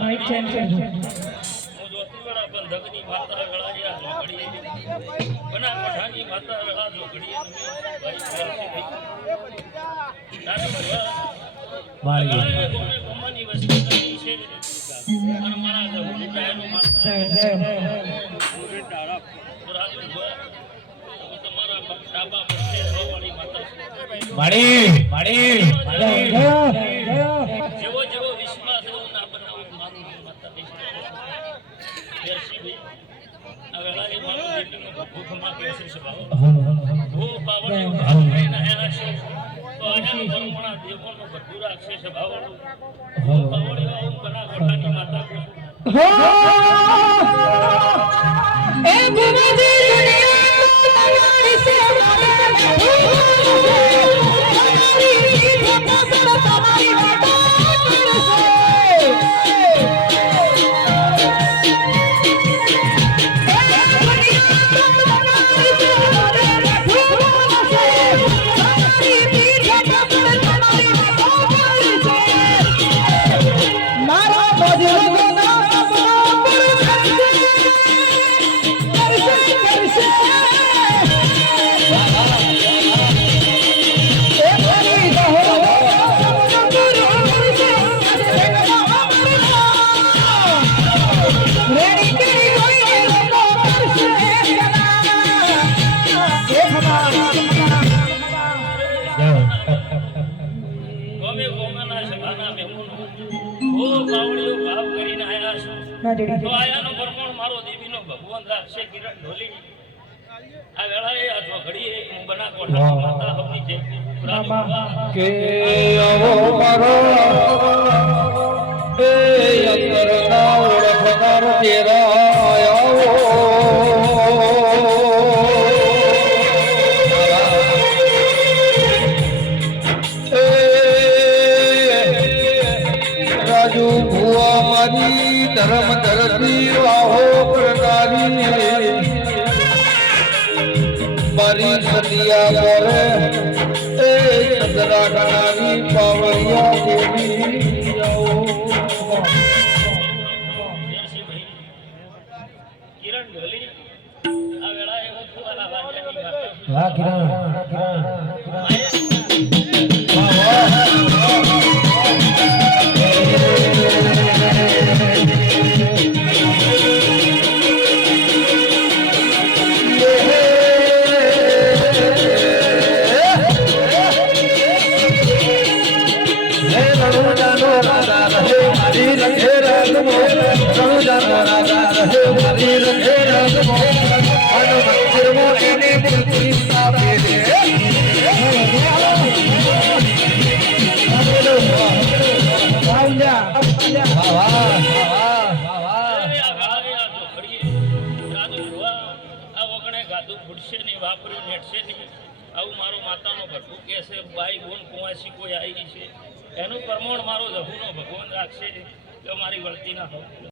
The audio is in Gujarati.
માઈક ચેન્જ કરજો જોતીવાડા બંધકની માતા વેળાયા ઝોકડી બનાસકાંઠાની માતા વેળા ઝોકડી ભાઈ ગોમની વસ્તી કરી છે અને મારા જવું ટાયરનો માતા રાજુ તમારા ડાબા પડશે વાળી માતા જેવો જેવો વિશ્વાસ એવો ના બનાવો મારું માતા દેશી ભાઈ આ વેળાએ મારું દિલ્હીનો ભૂખમાં કેસર સ્વભાવ ભૂ પાવડી ના હેરા છે તો આના પરમણા દેવોનો બધું રાખશે સ્વભાવ ભૂ પાવડી આવું બના ગોઠાની માતા એ ભુવાજી તમારી સેવા તો આયાનો પરમણ મારો દેવીનો ભગવાન રાખશે કિરણ ઢોલી આ વેળાએ આ ઝોકડીએ હું બના કોઠાની માતા હવની છે કે આવો મારો એ અંતરના ઓળખનાર તેરા આવો રાજુ ભુવા મારી ધર્મ ધરતી વાહો કરનારી મારી સતિયા કરે એ ચંદ્રા ગણાવી પાવળિયા દેવી કિરણ ઢોલી આ વેળાએ હું ફુવાલા વાગ્યાની માતા વાહ કિરણ વાપર્યું નેટશે નહીં આવું મારો માતાનો ભટકું કે છે બાઈ બોન કુંવાસી કોઈ આવી છે એનું પ્રમાણ મારો જહુનો ભગવાન રાખશે કે મારી વળતી ના હોય